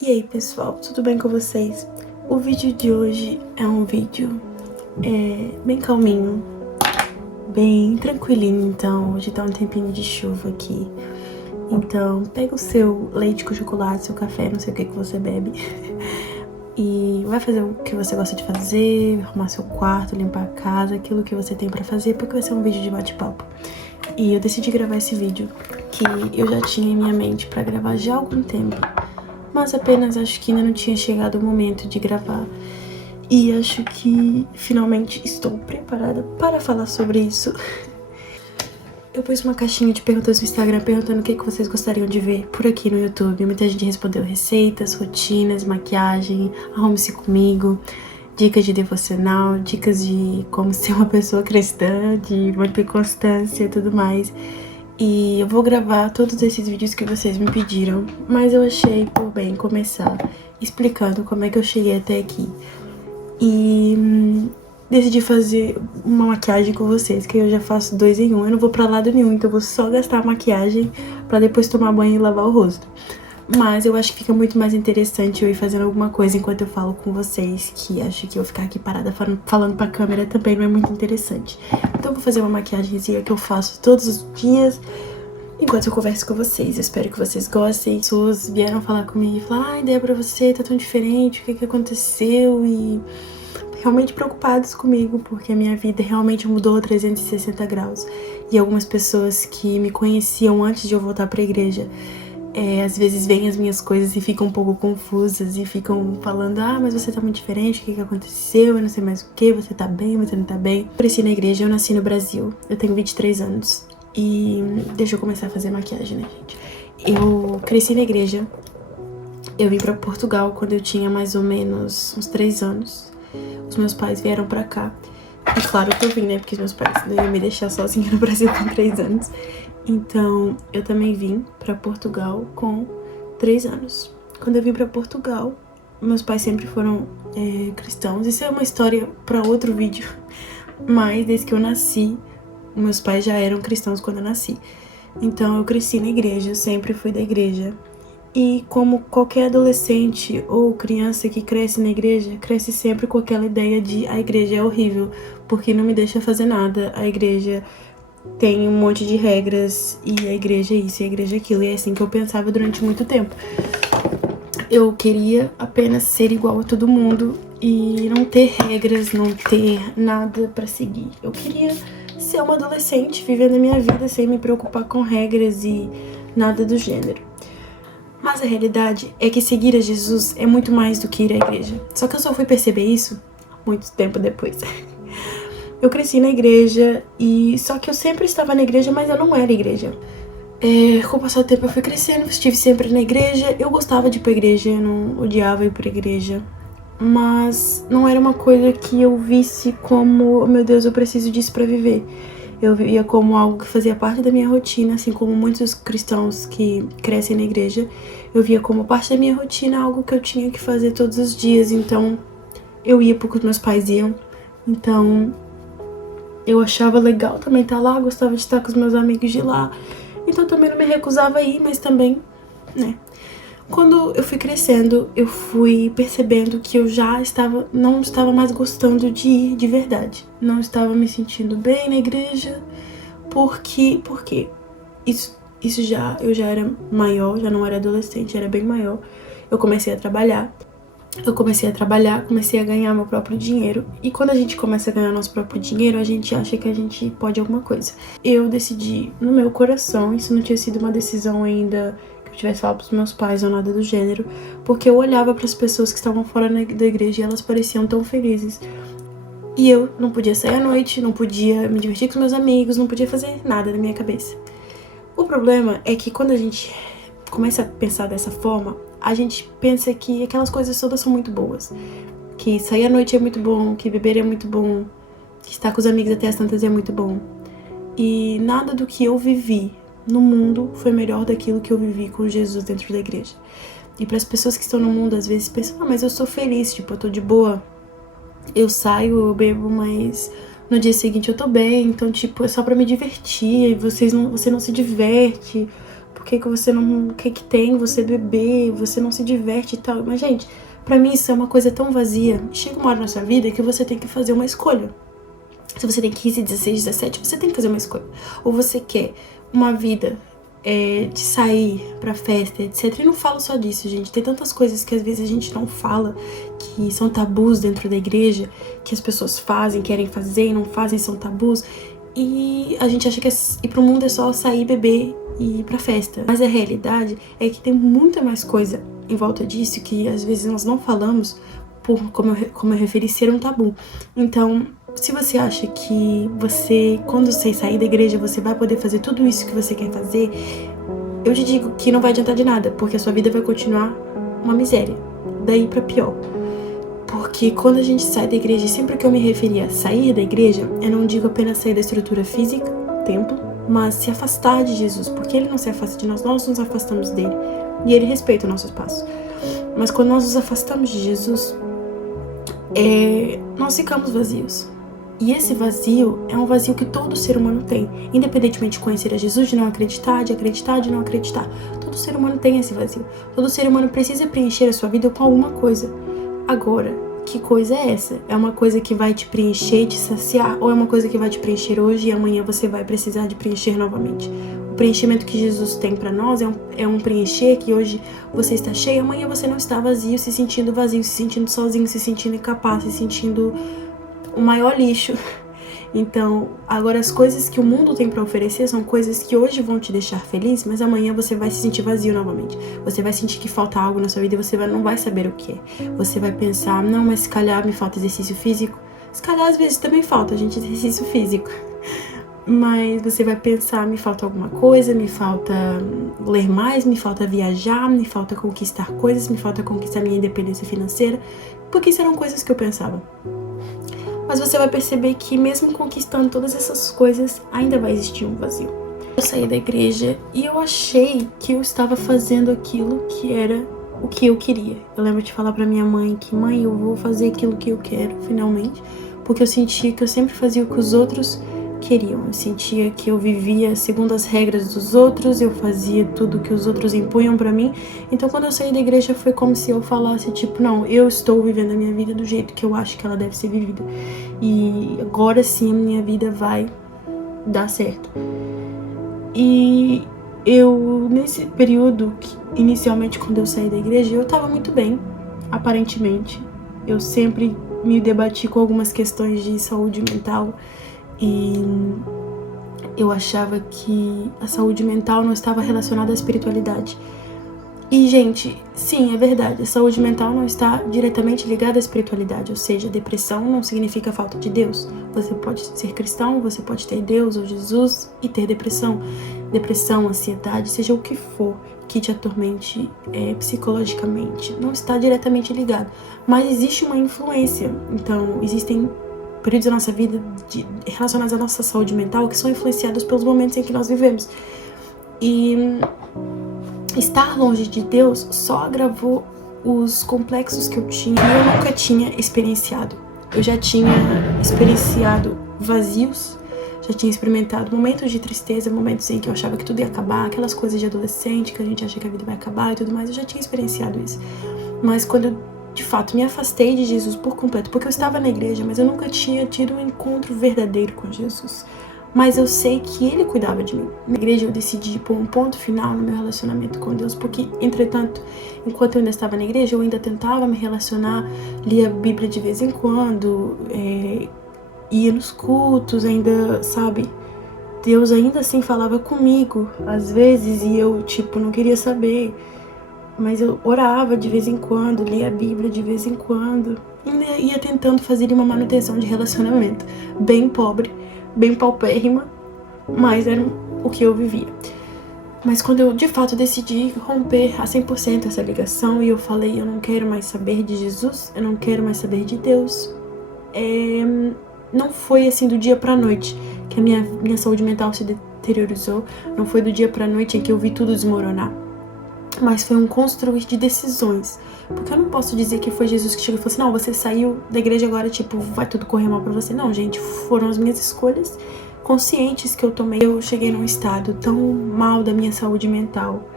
E aí pessoal, tudo bem com vocês? O vídeo de hoje é um vídeo bem calminho, bem tranquilinho. Então hoje tá um tempinho de chuva aqui. Então pega o seu leite com chocolate, seu café, não sei o que você bebe e vai fazer o que você gosta de fazer, arrumar seu quarto, limpar a casa, aquilo que você tem pra fazer, porque vai ser um vídeo de bate-papo. E eu decidi gravar esse vídeo que eu já tinha em minha mente pra gravar já há algum tempo, mas apenas acho que ainda não tinha chegado o momento de gravar. E acho que finalmente estou preparada para falar sobre isso. Eu pus uma caixinha de perguntas no Instagram perguntando o que vocês gostariam de ver por aqui no YouTube. Muita gente respondeu receitas, rotinas, maquiagem, arrume-se comigo, dicas de devocional, dicas de como ser uma pessoa cristã, de manter constância e tudo mais. E eu vou gravar todos esses vídeos que vocês me pediram, mas eu achei por bem começar explicando como é que eu cheguei até aqui. E decidi fazer uma maquiagem com vocês, que eu já faço 2 em 1. Eu não vou pra lado nenhum, então eu vou só gastar a maquiagem pra depois tomar banho e lavar o rosto. Mas eu acho que fica muito mais interessante eu ir fazendo alguma coisa enquanto eu falo com vocês, que acho que eu ficar aqui parada falando pra câmera também não é muito interessante. Então eu vou fazer uma maquiagemzinha que eu faço todos os dias enquanto eu converso com vocês. Eu espero que vocês gostem. As pessoas vieram falar comigo e falaram: ai, Débora, você tá tão diferente, o que aconteceu? E realmente preocupados comigo, porque a minha vida realmente mudou 360 graus. E algumas pessoas que me conheciam antes de eu voltar pra igreja, às vezes veem as minhas coisas e ficam um pouco confusas e ficam falando: ah, mas você tá muito diferente, o que aconteceu? Eu não sei mais o que, você tá bem, você não tá bem. Eu cresci na igreja, eu nasci no Brasil, eu tenho 23 anos. E deixa eu começar a fazer maquiagem, né, gente? Eu cresci na igreja, eu vim pra Portugal quando eu tinha mais ou menos uns 3 anos. Os meus pais vieram pra cá. E claro que eu vim, né? Porque os meus pais não iam me deixar sozinha no Brasil com 3 anos. Então, eu também vim pra Portugal com 3 anos. Quando eu vim pra Portugal, meus pais sempre foram cristãos. Isso é uma história pra outro vídeo. Mas desde que eu nasci, meus pais já eram cristãos quando eu nasci. Então, eu cresci na igreja, sempre fui da igreja. E como qualquer adolescente ou criança que cresce na igreja, cresce sempre com aquela ideia de a igreja é horrível, porque não me deixa fazer nada, a igreja tem um monte de regras, e a igreja é isso, e a igreja é aquilo. E é assim que eu pensava durante muito tempo. Eu queria apenas ser igual a todo mundo e não ter regras, não ter nada pra seguir. Eu queria ser uma adolescente, vivendo a minha vida sem me preocupar com regras e nada do gênero. Mas a realidade é que seguir a Jesus é muito mais do que ir à igreja. Só que eu só fui perceber isso muito tempo depois. Eu cresci na igreja, e só que eu sempre estava na igreja, mas eu não era igreja. Com o passar do tempo eu fui crescendo, estive sempre na igreja. Eu gostava de ir pra igreja, eu não odiava ir pra igreja. Mas não era uma coisa que eu visse como, oh, meu Deus, eu preciso disso pra viver. Eu via como algo que fazia parte da minha rotina, assim como muitos cristãos que crescem na igreja. Eu via como parte da minha rotina, algo que eu tinha que fazer todos os dias. Então, eu ia porque os meus pais iam. Então, eu achava legal também estar lá, gostava de estar com os meus amigos de lá. Então, também não me recusava a ir, mas também, né? Quando eu fui crescendo, eu fui percebendo que eu já não estava mais gostando de ir de verdade. Não estava me sentindo bem na igreja. Por quê? Eu já era maior, já não era adolescente, era bem maior. Eu comecei a trabalhar, comecei a ganhar meu próprio dinheiro. E quando a gente começa a ganhar nosso próprio dinheiro, a gente acha que a gente pode alguma coisa. Eu decidi no meu coração, isso não tinha sido uma decisão ainda que eu tivesse falado pros meus pais ou nada do gênero, porque eu olhava para as pessoas que estavam fora da igreja e elas pareciam tão felizes. E eu não podia sair à noite, não podia me divertir com meus amigos, não podia fazer nada na minha cabeça. O problema é que quando a gente começa a pensar dessa forma, a gente pensa que aquelas coisas todas são muito boas. Que sair à noite é muito bom, que beber é muito bom, que estar com os amigos até as tantas é muito bom. E nada do que eu vivi no mundo foi melhor daquilo que eu vivi com Jesus dentro da igreja. E para as pessoas que estão no mundo, às vezes pensam: ah, mas eu sou feliz, tipo, eu tô de boa, eu saio, eu bebo, mas no dia seguinte eu tô bem, então, tipo, é só pra me divertir, e você não se diverte, Por que você não... O que tem você beber, você não se diverte e tal. Mas, gente, pra mim isso é uma coisa tão vazia. Chega uma hora na sua vida que você tem que fazer uma escolha. Se você tem 15, 16, 17, você tem que fazer uma escolha. Ou você quer uma vida de sair pra festa, etc. E não falo só disso, gente. Tem tantas coisas que às vezes a gente não fala, que são tabus dentro da igreja, que as pessoas fazem, querem fazer e não fazem, são tabus. E a gente acha que ir pro mundo é só sair, beber e ir pra festa. Mas a realidade é que tem muita mais coisa em volta disso que às vezes nós não falamos, como eu referi, ser um tabu. Então, se você acha que quando você sair da igreja, você vai poder fazer tudo isso que você quer fazer, eu te digo que não vai adiantar de nada, porque a sua vida vai continuar uma miséria, daí pra pior. Porque quando a gente sai da igreja, sempre que eu me referi a sair da igreja, eu não digo apenas sair da estrutura física, templo, mas se afastar de Jesus, porque ele não se afasta de nós nos afastamos dele, e ele respeita o nosso espaço. Mas quando nós nos afastamos de Jesus, nós ficamos vazios. E esse vazio é um vazio que todo ser humano tem, independentemente de conhecer a Jesus, de não acreditar, de acreditar, de não acreditar. Todo ser humano tem esse vazio. Todo ser humano precisa preencher a sua vida com alguma coisa. Agora, que coisa é essa? É uma coisa que vai te preencher, te saciar, ou é uma coisa que vai te preencher hoje e amanhã você vai precisar de preencher novamente? O preenchimento que Jesus tem pra nós é um preencher que hoje você está cheio, amanhã você não está vazio, se sentindo sozinho, se sentindo incapaz, se sentindo o maior lixo. Então, agora as coisas que o mundo tem pra oferecer são coisas que hoje vão te deixar feliz, mas amanhã você vai se sentir vazio novamente. Você vai sentir que falta algo na sua vida e você não vai saber o que é. Você vai pensar, não, mas se calhar me falta exercício físico. Se calhar às vezes também falta, gente, exercício físico. Mas você vai pensar, me falta alguma coisa, me falta ler mais, me falta viajar, me falta conquistar coisas, me falta conquistar minha independência financeira. Porque isso eram coisas que eu pensava. Mas você vai perceber que mesmo conquistando todas essas coisas, ainda vai existir um vazio. Eu saí da igreja e eu achei que eu estava fazendo aquilo que era o que eu queria. Eu lembro de falar pra minha mãe que, mãe, eu vou fazer aquilo que eu quero, finalmente. Porque eu sentia que eu sempre fazia o que os outros queriam. Eu sentia que eu vivia segundo as regras dos outros, eu fazia tudo que os outros impunham pra mim. Então quando eu saí da igreja foi como se eu falasse, tipo, não, eu estou vivendo a minha vida do jeito que eu acho que ela deve ser vivida. E agora sim a minha vida vai dar certo. E eu, nesse período, inicialmente quando eu saí da igreja, eu tava muito bem, aparentemente. Eu sempre me debati com algumas questões de saúde mental. E eu achava que a saúde mental não estava relacionada à espiritualidade. E, gente, sim, é verdade, a saúde mental não está diretamente ligada à espiritualidade. Ou seja, depressão não significa falta de Deus. Você pode ser cristão, você pode ter Deus ou Jesus e ter depressão. Depressão, ansiedade, seja o que for que te atormente psicologicamente, não está diretamente ligado. Mas existe uma influência. Então, existem períodos da nossa vida relacionados à nossa saúde mental que são influenciados pelos momentos em que nós vivemos. E estar longe de Deus só agravou os complexos que eu tinha e eu nunca tinha experienciado. Eu já tinha experienciado vazios, já tinha experimentado momentos de tristeza, momentos em que eu achava que tudo ia acabar, aquelas coisas de adolescente que a gente acha que a vida vai acabar e tudo mais, eu já tinha experienciado isso. Mas quando eu de fato me afastei de Jesus por completo, porque eu estava na igreja, mas eu nunca tinha tido um encontro verdadeiro com Jesus. Mas eu sei que ele cuidava de mim. Na igreja eu decidi pôr um ponto final no meu relacionamento com Deus, porque, entretanto, enquanto eu ainda estava na igreja, eu ainda tentava me relacionar, lia a Bíblia de vez em quando, ia nos cultos, ainda, sabe? Deus ainda assim falava comigo, às vezes, e eu, não queria saber. Mas eu orava de vez em quando, lia a Bíblia de vez em quando. E ia tentando fazer uma manutenção de relacionamento. Bem pobre, bem paupérrima, mas era o que eu vivia. Mas quando eu de fato decidi romper a 100% essa ligação e eu falei, eu não quero mais saber de Jesus, eu não quero mais saber de Deus, não foi assim do dia pra noite que a minha saúde mental se deteriorizou. Não foi do dia pra noite em que eu vi tudo desmoronar. Mas foi um construir de decisões. Porque eu não posso dizer que foi Jesus que chegou e falou assim, não, você saiu da igreja agora, vai tudo correr mal pra você. Não, gente, foram as minhas escolhas conscientes que eu tomei. Eu cheguei num estado tão mal da minha saúde mental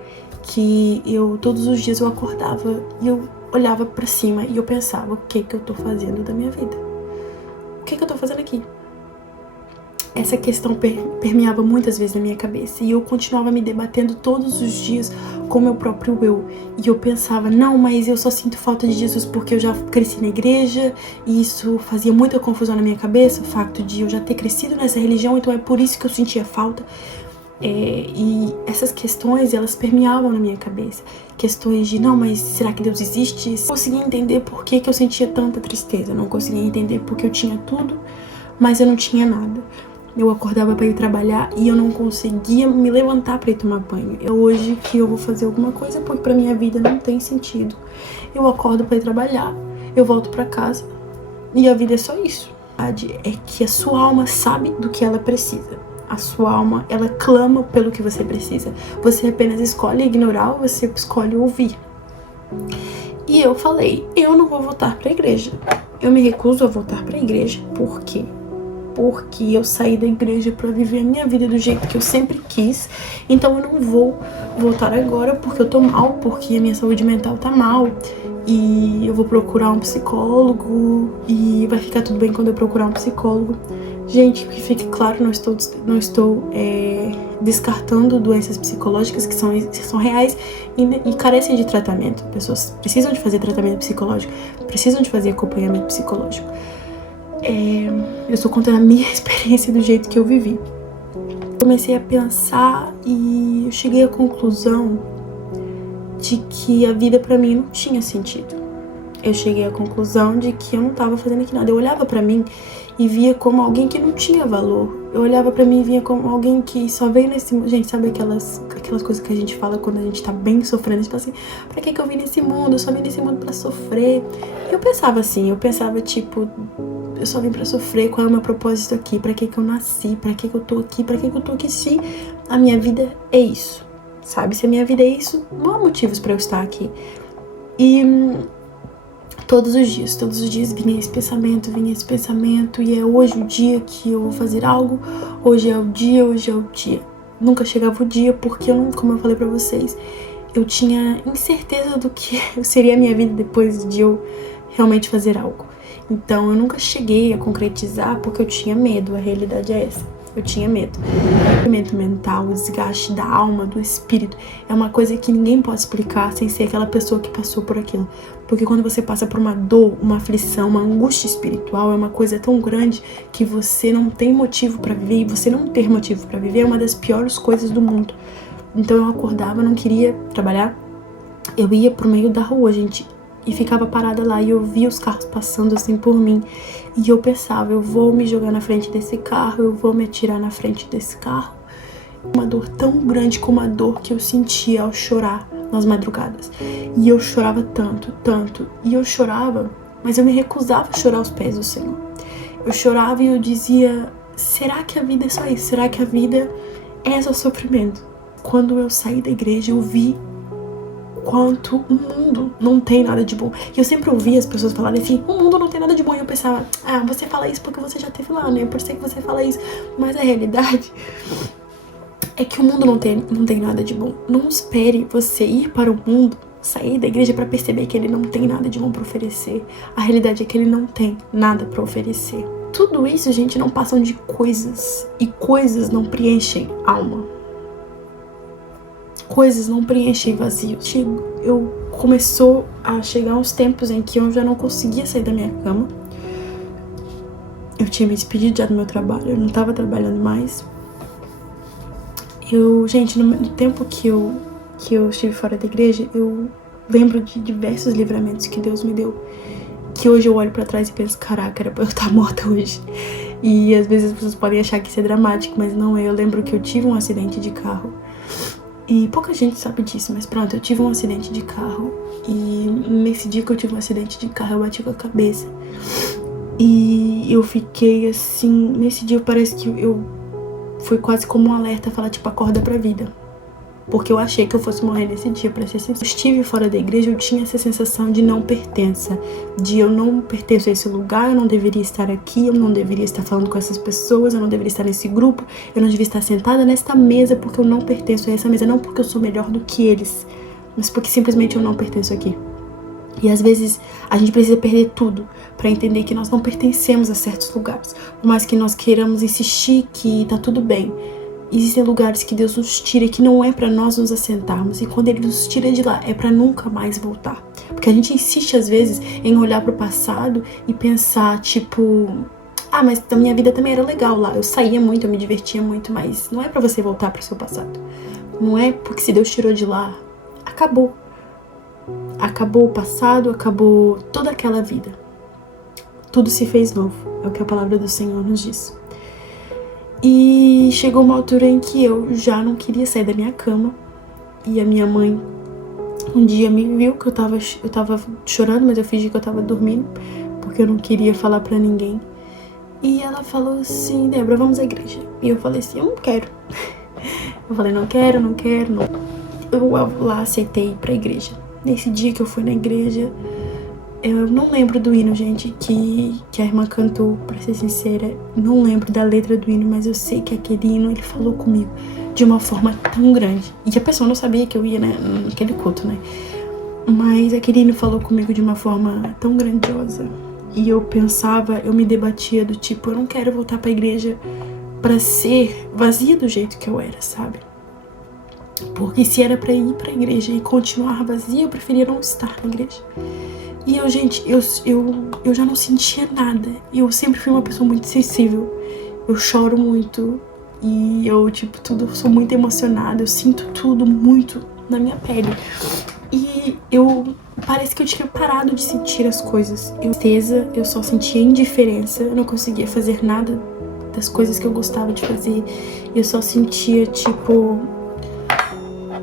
que todos os dias eu acordava e eu olhava pra cima e eu pensava: o que eu tô fazendo da minha vida? O que eu tô fazendo aqui? Essa questão permeava muitas vezes na minha cabeça e eu continuava me debatendo todos os dias com o meu próprio eu. E eu pensava: não, mas eu só sinto falta de Jesus porque eu já cresci na igreja, e isso fazia muita confusão na minha cabeça, o fato de eu já ter crescido nessa religião, então é por isso que eu sentia falta. E essas questões, elas permeavam na minha cabeça. Questões de: não, mas será que Deus existe? Eu não conseguia entender por que eu sentia tanta tristeza. Eu não conseguia entender porque eu tinha tudo, mas eu não tinha nada. Eu acordava para ir trabalhar e eu não conseguia me levantar para ir tomar banho. Hoje que eu vou fazer alguma coisa porque para minha vida não tem sentido. Eu acordo para ir trabalhar, eu volto para casa e a vida é só isso. A verdade é que a sua alma sabe do que ela precisa. A sua alma, ela clama pelo que você precisa. Você apenas escolhe ignorar ou você escolhe ouvir. E eu falei: eu não vou voltar para a igreja. Eu me recuso a voltar para a igreja. Por quê? Porque eu saí da igreja para viver a minha vida do jeito que eu sempre quis. Então eu não vou voltar agora porque eu tô mal, porque a minha saúde mental tá mal. E eu vou procurar um psicólogo e vai ficar tudo bem quando eu procurar um psicólogo. Gente, que fique claro, não estou descartando doenças psicológicas que são reais e carecem de tratamento. Pessoas precisam de fazer tratamento psicológico, precisam de fazer acompanhamento psicológico. Eu estou contando a minha experiência do jeito que eu vivi. Comecei a pensar e eu cheguei à conclusão de que a vida pra mim não tinha sentido. Eu cheguei à conclusão de que eu não tava fazendo aqui nada. Eu olhava pra mim e via como alguém que não tinha valor. Eu olhava pra mim e via como alguém que só veio nesse mundo. Gente, sabe aquelas coisas que a gente fala quando a gente tá bem sofrendo? A gente fala assim: pra que eu vim nesse mundo? Eu só vim nesse mundo pra sofrer. E eu pensava assim, tipo: eu só vim pra sofrer, qual é o meu propósito aqui? Pra que eu nasci? Pra que eu tô aqui? Pra que eu tô aqui se a minha vida é isso? Sabe? Se a minha vida é isso, não há motivos pra eu estar aqui. E todos os dias vinha esse pensamento, e é hoje o dia que eu vou fazer algo, hoje é o dia. Nunca chegava o dia porque como eu falei pra vocês, eu tinha incerteza do que seria a minha vida depois de eu realmente fazer algo. Então eu nunca cheguei a concretizar porque eu tinha medo, a realidade é essa. Eu tinha medo. O sofrimento mental, o desgaste da alma, do espírito, é uma coisa que ninguém pode explicar sem ser aquela pessoa que passou por aquilo. Porque quando você passa por uma dor, uma aflição, uma angústia espiritual, é uma coisa tão grande que você não tem motivo pra viver, e você não ter motivo pra viver é uma das piores coisas do mundo. Então eu acordava, não queria trabalhar, eu ia pro meio da rua, gente, e ficava parada lá, e eu via os carros passando assim por mim, e eu pensava: eu vou me jogar na frente desse carro, eu vou me atirar na frente desse carro. Uma dor tão grande como a dor que eu sentia ao chorar nas madrugadas. E eu chorava tanto, e eu chorava, mas eu me recusava a chorar aos pés do Senhor. Eu chorava e eu dizia: será que a vida é só isso? Será que a vida é só sofrimento? Quando eu saí da igreja, eu vi quanto o mundo não tem nada de bom. E eu sempre ouvia as pessoas falarem assim: o mundo não tem nada de bom. E eu pensava: você fala isso porque você já esteve lá, né? Por ser que você fala isso. Mas a realidade é que o mundo não tem nada de bom. Não espere você ir para o mundo, sair da igreja pra perceber que ele não tem nada de bom pra oferecer. A realidade é que ele não tem nada pra oferecer. Tudo isso, gente, não passam de coisas. E coisas não preenchem alma. Coisas não preenchem vazio. Começou a chegar uns tempos em que eu já não conseguia sair da minha cama. Eu tinha me despedido já do meu trabalho, eu não tava trabalhando mais. Gente, no tempo que eu estive fora da igreja, eu lembro de diversos livramentos que Deus me deu, que hoje eu olho pra trás e penso: caraca, era pra eu estar morta hoje. E às vezes as pessoas podem achar que isso é dramático, mas não é. Eu lembro que eu tive um acidente de carro. E pouca gente sabe disso, mas pronto, eu tive um acidente de carro. E nesse dia que eu tive um acidente de carro, eu bati com a cabeça. E eu fiquei assim, nesse dia parece que foi quase como um alerta, falar tipo: acorda pra vida. porque eu achei que eu fosse morrer nesse dia, pra ser sincero. Eu estive fora da igreja, eu tinha essa sensação de não pertença, de eu não pertenço a esse lugar, eu não deveria estar aqui, eu não deveria estar falando com essas pessoas, eu não deveria estar nesse grupo, eu não devia estar sentada nesta mesa porque eu não pertenço a essa mesa, não porque eu sou melhor do que eles, mas porque simplesmente eu não pertenço aqui. E às vezes a gente precisa perder tudo para entender que nós não pertencemos a certos lugares. Por mais que nós queiramos insistir que tá tudo bem, existem lugares que Deus nos tira que não é para nós nos assentarmos. E quando Ele nos tira de lá, é para nunca mais voltar. Porque a gente insiste às vezes em olhar pro passado e pensar tipo... Ah, mas a minha vida também era legal lá. Eu saía muito, eu me divertia muito, mas não é para você voltar pro seu passado. Não é porque se Deus tirou de lá, acabou. Acabou o passado, acabou toda aquela vida. Tudo se fez novo, é o que a palavra do Senhor nos diz. E chegou uma altura em que eu já não queria sair da minha cama. E a minha mãe um dia me viu que eu tava chorando, mas eu fingi que eu tava dormindo, porque eu não queria falar pra ninguém. E ela falou assim: Débora, vamos à igreja. E eu falei assim: eu não quero. Eu falei: não quero, não. Eu lá aceitei ir pra igreja. Nesse dia que eu fui na igreja, eu não lembro do hino, gente, que a irmã cantou, pra ser sincera. Não lembro da letra do hino, mas eu sei que aquele hino, ele falou comigo de uma forma tão grande. E a pessoa não sabia que eu ia, né, naquele culto, né? Mas aquele hino falou comigo de uma forma tão grandiosa. E eu pensava, eu me debatia do tipo, eu não quero voltar pra igreja pra ser vazia do jeito que eu era, sabe? Porque se era pra ir pra igreja e continuar vazia, eu preferia não estar na igreja. E eu, gente, eu já não sentia nada. Eu sempre fui uma pessoa muito sensível. Eu choro muito. E eu, tipo, sou muito emocionada. Eu sinto tudo muito na minha pele. E parece que eu tinha parado de sentir as coisas. Eu só sentia indiferença. Eu não conseguia fazer nada das coisas que eu gostava de fazer. Eu só sentia, tipo...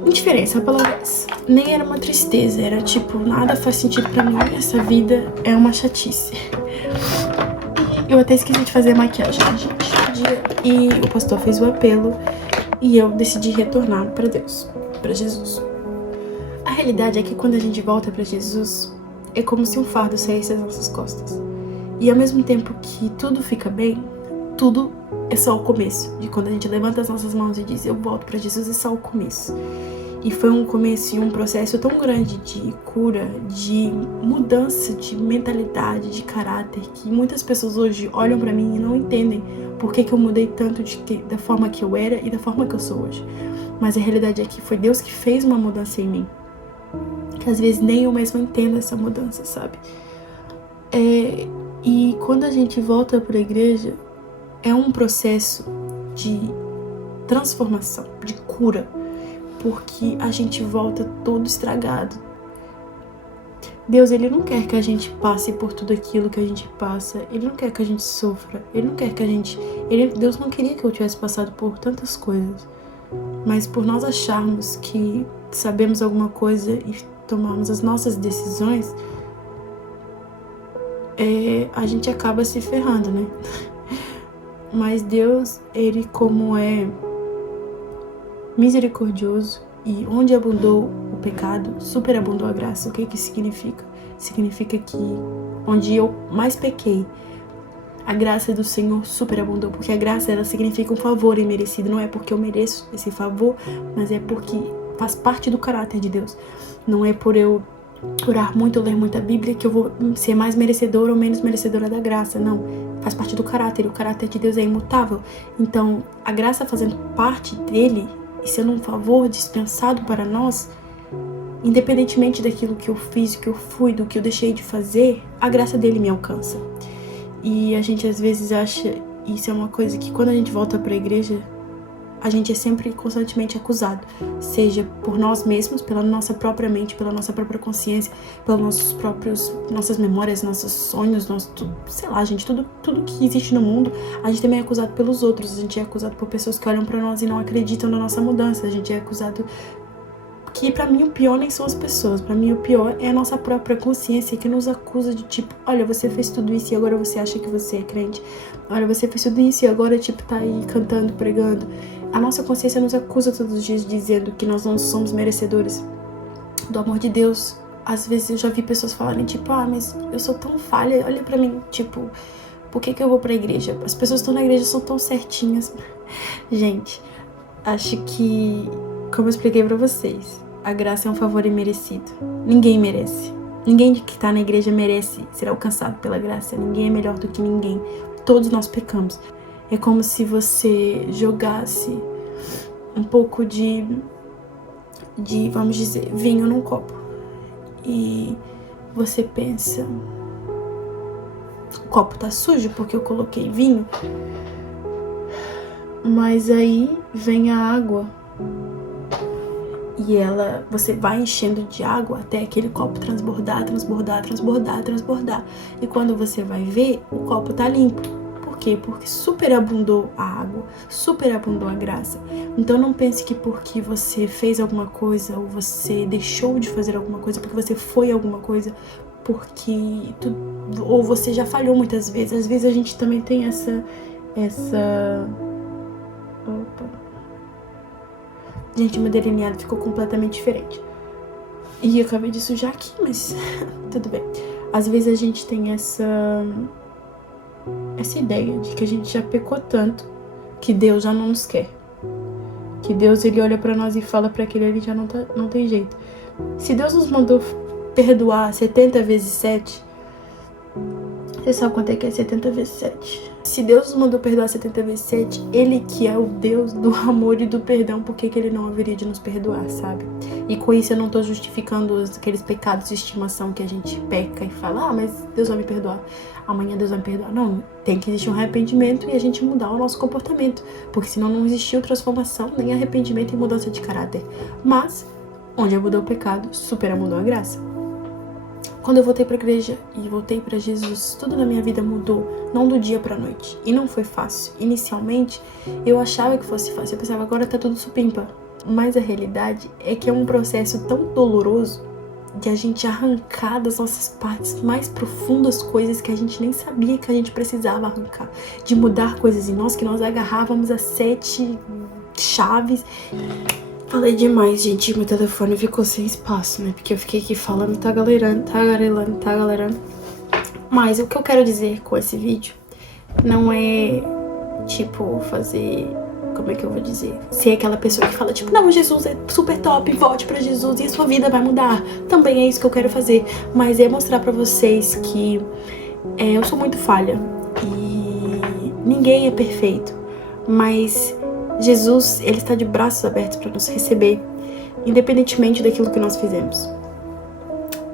indiferença, a palavra é essa. Nem era uma tristeza, era tipo, nada faz sentido pra mim, essa vida é uma chatice. E eu até esqueci de fazer a maquiagem, gente. E o pastor fez o apelo e eu decidi retornar pra Deus, pra Jesus. A realidade é que quando a gente volta pra Jesus, é como se um fardo saísse das nossas costas. E ao mesmo tempo que tudo fica bem, tudo é só o começo. De quando a gente levanta as nossas mãos e diz, eu volto pra Jesus, é só o começo. E foi um começo e um processo tão grande de cura, de mudança de mentalidade, de caráter, que muitas pessoas hoje olham pra mim e não entendem por que eu mudei tanto da forma que eu era e da forma que eu sou hoje. Mas a realidade é que foi Deus que fez uma mudança em mim. Que às vezes nem eu mesma entendo essa mudança, sabe? E quando a gente volta pra igreja, é um processo de transformação, de cura. Porque a gente volta todo estragado. Deus, Ele não quer que a gente passe por tudo aquilo que a gente passa. Ele não quer que a gente sofra. Ele não quer que a gente... Deus não queria que eu tivesse passado por tantas coisas. Mas por nós acharmos que sabemos alguma coisa e tomarmos as nossas decisões, a gente acaba se ferrando, né? Mas Deus, Ele como é misericordioso e onde abundou o pecado, superabundou a graça. O que significa? Significa que onde eu mais pequei, a graça do Senhor superabundou, porque a graça, ela significa um favor imerecido. Não é porque eu mereço esse favor, mas é porque faz parte do caráter de Deus. Não é por eu orar muito ou ler muita Bíblia que eu vou ser mais merecedora ou menos merecedora da graça. Não, faz parte do caráter. O caráter de Deus é imutável. Então, a graça fazendo parte dele e sendo um favor dispensado para nós, independentemente daquilo que eu fiz, que eu fui, do que eu deixei de fazer, a graça dele me alcança. E a gente às vezes acha, isso é uma coisa que quando a gente volta para a igreja, a gente é sempre constantemente acusado, seja por nós mesmos, pela nossa própria mente, pela nossa própria consciência, pelos nossas memórias, nossos sonhos, sei lá, gente, tudo que existe no mundo, a gente também é acusado pelos outros. A gente é acusado por pessoas que olham pra nós e não acreditam na nossa mudança. A gente é acusado que, pra mim, o pior nem são as pessoas. Pra mim, o pior é a nossa própria consciência que nos acusa de tipo, olha, você fez tudo isso e agora você acha que você é crente. Olha, você fez tudo isso e agora, tipo, tá aí cantando, pregando. A nossa consciência nos acusa todos os dias dizendo que nós não somos merecedores do amor de Deus. Às vezes eu já vi pessoas falarem, tipo, mas eu sou tão falha, olha pra mim, tipo, por que eu vou pra igreja? As pessoas que estão na igreja são tão certinhas. Gente, acho que, como eu expliquei pra vocês, a graça é um favor imerecido. Ninguém merece. Ninguém que tá na igreja merece ser alcançado pela graça. Ninguém é melhor do que ninguém. Todos nós pecamos. É como se você jogasse um pouco de, vamos dizer, vinho num copo. E você pensa, o copo tá sujo porque eu coloquei vinho. Mas aí vem a água e você vai enchendo de água até aquele copo transbordar. E quando você vai ver, o copo tá limpo. Por quê? Porque superabundou a água, superabundou a graça. Então não pense que porque você fez alguma coisa ou você deixou de fazer alguma coisa, porque você foi alguma coisa, ou você já falhou muitas vezes. Às vezes a gente também tem essa... Opa. Gente, meu delineado ficou completamente diferente. E eu acabei de sujar aqui, mas tudo bem. Às vezes a gente tem essa ideia de que a gente já pecou tanto que Deus já não nos quer. Que Deus, ele olha pra nós e fala pra aquele ali, já não tem jeito. Se Deus nos mandou perdoar 70 vezes 7, você sabe quanto é que é 70 vezes 7? Se Deus nos mandou perdoar 70 vezes 7, ele que é o Deus do amor e do perdão, por que ele não haveria de nos perdoar, sabe? E com isso eu não tô justificando aqueles pecados de estimação que a gente peca e fala, mas Deus vai me perdoar, amanhã Deus vai me perdoar. Não, tem que existir um arrependimento e a gente mudar o nosso comportamento, porque senão não existiu transformação, nem arrependimento e mudança de caráter. Mas, onde mudou o pecado, superabundou a graça. Quando eu voltei pra igreja e voltei pra Jesus, tudo na minha vida mudou, não do dia pra noite. E não foi fácil. Inicialmente, eu achava que fosse fácil. Eu pensava, agora tá tudo supimpa. Mas a realidade é que é um processo tão doloroso de a gente arrancar das nossas partes mais profundas coisas que a gente nem sabia que a gente precisava arrancar. De mudar coisas em nós que nós agarrávamos a 7 chaves. Falei demais, gente. Meu telefone ficou sem espaço, né? Porque eu fiquei aqui falando, tá galerando. Mas o que eu quero dizer com esse vídeo não é, tipo, fazer... Como é que eu vou dizer? Ser aquela pessoa que fala, tipo, não, Jesus é super top, volte pra Jesus e a sua vida vai mudar. Também é isso que eu quero fazer. Mas é mostrar pra vocês que eu sou muito falha. E ninguém é perfeito. Mas... Jesus, ele está de braços abertos para nos receber, independentemente daquilo que nós fizemos.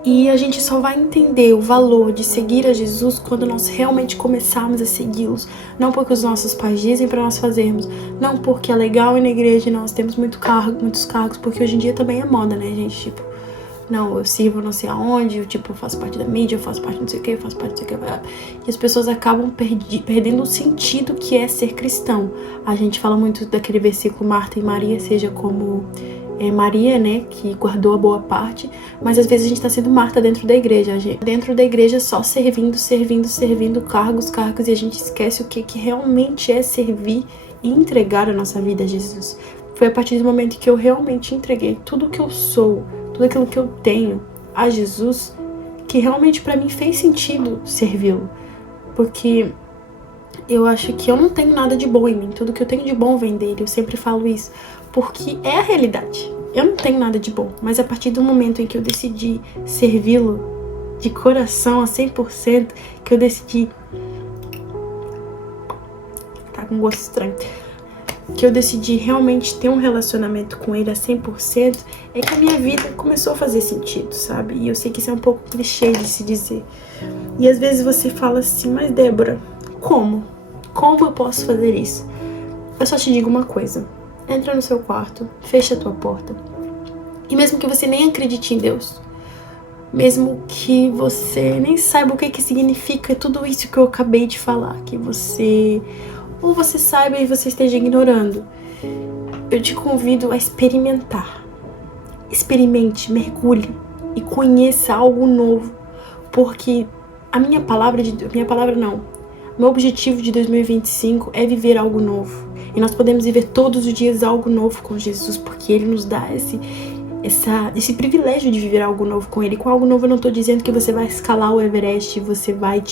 E a gente só vai entender o valor de seguir a Jesus quando nós realmente começarmos a segui-los. Não porque os nossos pais dizem para nós fazermos, não porque é legal ir na igreja e nós temos muitos cargos, porque hoje em dia também é moda, né, gente? Tipo, não, eu sirvo não sei aonde, eu faço parte da mídia, eu faço parte não sei o que, eu faço parte não sei o que. E as pessoas acabam perdendo o sentido que é ser cristão. A gente fala muito daquele versículo Marta e Maria, seja como Maria, né, que guardou a boa parte, mas às vezes a gente tá sendo Marta dentro da igreja. Dentro da igreja só servindo, cargos, e a gente esquece o que realmente é servir e entregar a nossa vida a Jesus. Foi a partir do momento que eu realmente entreguei tudo que eu sou, tudo aquilo que eu tenho a Jesus, que realmente pra mim fez sentido servi-lo. Porque eu acho que eu não tenho nada de bom em mim, tudo que eu tenho de bom vem dele, eu sempre falo isso, porque é a realidade. Eu não tenho nada de bom, mas a partir do momento em que eu decidi servi-lo de coração a 100%, que eu decidi... Tá com gosto estranho. Que eu decidi realmente ter um relacionamento com ele a 100%, é que a minha vida começou a fazer sentido, sabe? E eu sei que isso é um pouco clichê de se dizer. E às vezes você fala assim, mas Débora, como? Como eu posso fazer isso? Eu só te digo uma coisa. Entra no seu quarto, fecha a tua porta. E mesmo que você nem acredite em Deus, mesmo que você nem saiba o que significa tudo isso que eu acabei de falar, que você... ou você saiba e você esteja ignorando, eu te convido a experimentar. Experimente, mergulhe e conheça algo novo. Porque a Meu objetivo de 2025 é viver algo novo. E nós podemos viver todos os dias algo novo com Jesus, porque Ele nos dá esse privilégio de viver algo novo com Ele. Com algo novo eu não tô dizendo que você vai escalar o Everest, você vai,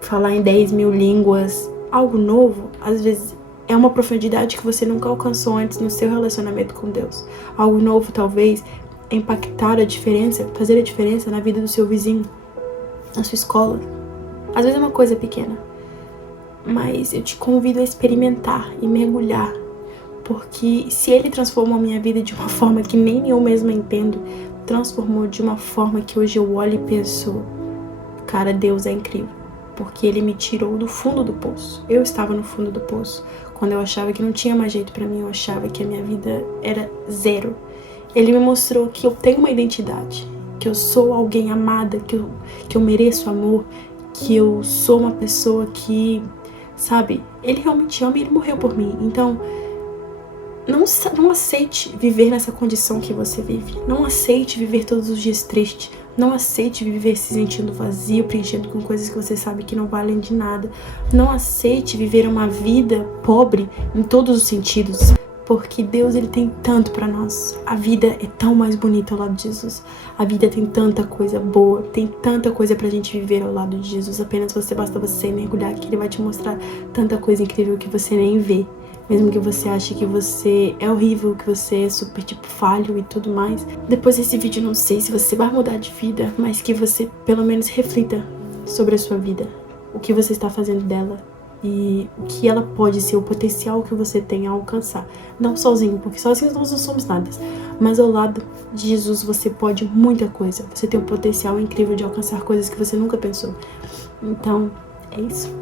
falar em 10 mil línguas. Algo novo, às vezes, é uma profundidade que você nunca alcançou antes no seu relacionamento com Deus. Algo novo, talvez, é impactar a diferença, fazer a diferença na vida do seu vizinho, na sua escola. Às vezes é uma coisa pequena, mas eu te convido a experimentar e mergulhar, porque se Ele transformou a minha vida de uma forma que nem eu mesma entendo, transformou de uma forma que hoje eu olho e penso, cara, Deus é incrível, porque Ele me tirou do fundo do poço. Eu estava no fundo do poço, quando eu achava que não tinha mais jeito pra mim, eu achava que a minha vida era zero. Ele me mostrou que eu tenho uma identidade, que eu sou alguém amada, que eu mereço amor, que eu sou uma pessoa que, sabe, Ele realmente ama e Ele morreu por mim. Então, não aceite viver nessa condição que você vive. Não aceite viver todos os dias triste. Não aceite viver se sentindo vazio, preenchendo com coisas que você sabe que não valem de nada. Não aceite viver uma vida pobre em todos os sentidos. Porque Deus, Ele tem tanto pra nós. A vida é tão mais bonita ao lado de Jesus. A vida tem tanta coisa boa, tem tanta coisa pra gente viver ao lado de Jesus. Apenas basta você mergulhar que Ele vai te mostrar tanta coisa incrível que você nem vê. Mesmo que você ache que você é horrível, que você é super, falho e tudo mais. Depois desse vídeo, não sei se você vai mudar de vida, mas que você, pelo menos, reflita sobre a sua vida. O que você está fazendo dela e o que ela pode ser, o potencial que você tem a alcançar. Não sozinho, porque sozinhos nós não somos nada. Mas ao lado de Jesus você pode muita coisa. Você tem um potencial incrível de alcançar coisas que você nunca pensou. Então, é isso.